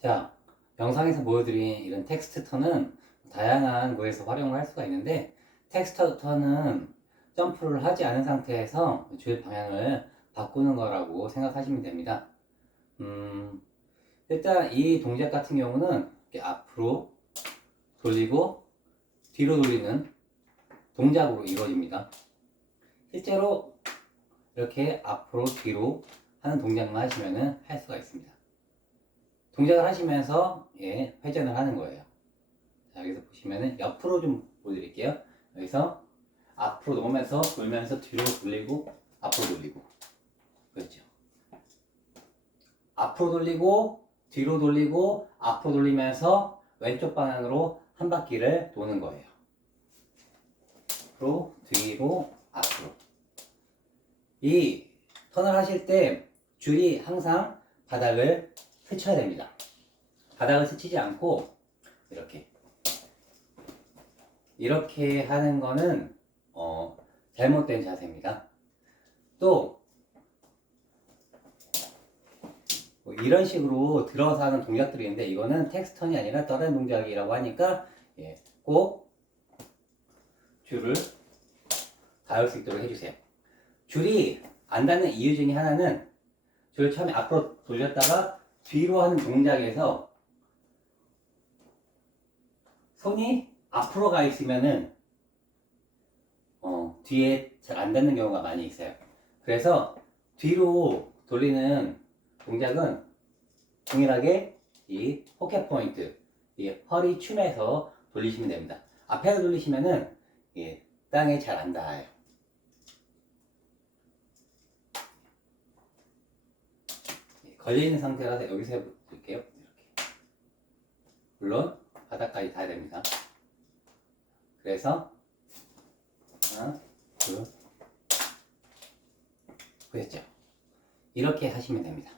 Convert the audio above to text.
자, 영상에서 보여드린 이런 텍스트 턴은 다양한 곳에서 활용을 할 수가 있는데 텍스트 턴은 점프를 하지 않은 상태에서 주의 방향을 바꾸는 거라고 생각하시면 됩니다. 음, 일단 이 동작 같은 경우는 앞으로 돌리고 뒤로 돌리는 동작으로 이루어집니다. 실제로 이렇게 앞으로 뒤로 하는 동작만 하시면 할 수가 있습니다. 동작을 하시면서 예, 회전을 하는 거예요. 자, 여기서 보시면은 옆으로 좀 보여드릴게요. 여기서 앞으로 넘으면서 돌면서 뒤로 돌리고 앞으로 돌리고 그렇죠. 앞으로 돌리고 뒤로 돌리고 앞으로 돌리면서 왼쪽 방향으로 한 바퀴를 도는 거예요. 앞으로 뒤로 앞으로 이 턴을 하실 때 줄이 항상 바닥을 스쳐야 됩니다. 바닥을 스치지 않고 이렇게 이렇게 하는 거는 어, 잘못된 자세입니다. 또 뭐 이런 식으로 들어서 하는 동작들이 있는데 이거는 텍스턴이 아니라 다른 동작이라고 하니까 예, 꼭 줄을 닿을 수 있도록 해주세요. 줄이 안 닿는 이유 중에 하나는 줄을 처음에 앞으로 돌렸다가 뒤로 하는 동작에서 손이 앞으로 가 있으면은 어, 뒤에 잘 안 닿는 경우가 많이 있어요. 그래서 뒤로 돌리는 동작은 동일하게 이 포켓 포인트, 이 허리 춤에서 돌리시면 됩니다. 앞에서 돌리시면은 예, 땅에 잘 안 닿아요. 예, 걸려있는 상태라서 여기서 해볼게요. 이렇게. 물론 바닥까지 닿아야 됩니다. 그래서 하나, 둘, 보였죠? 이렇게 하시면 됩니다.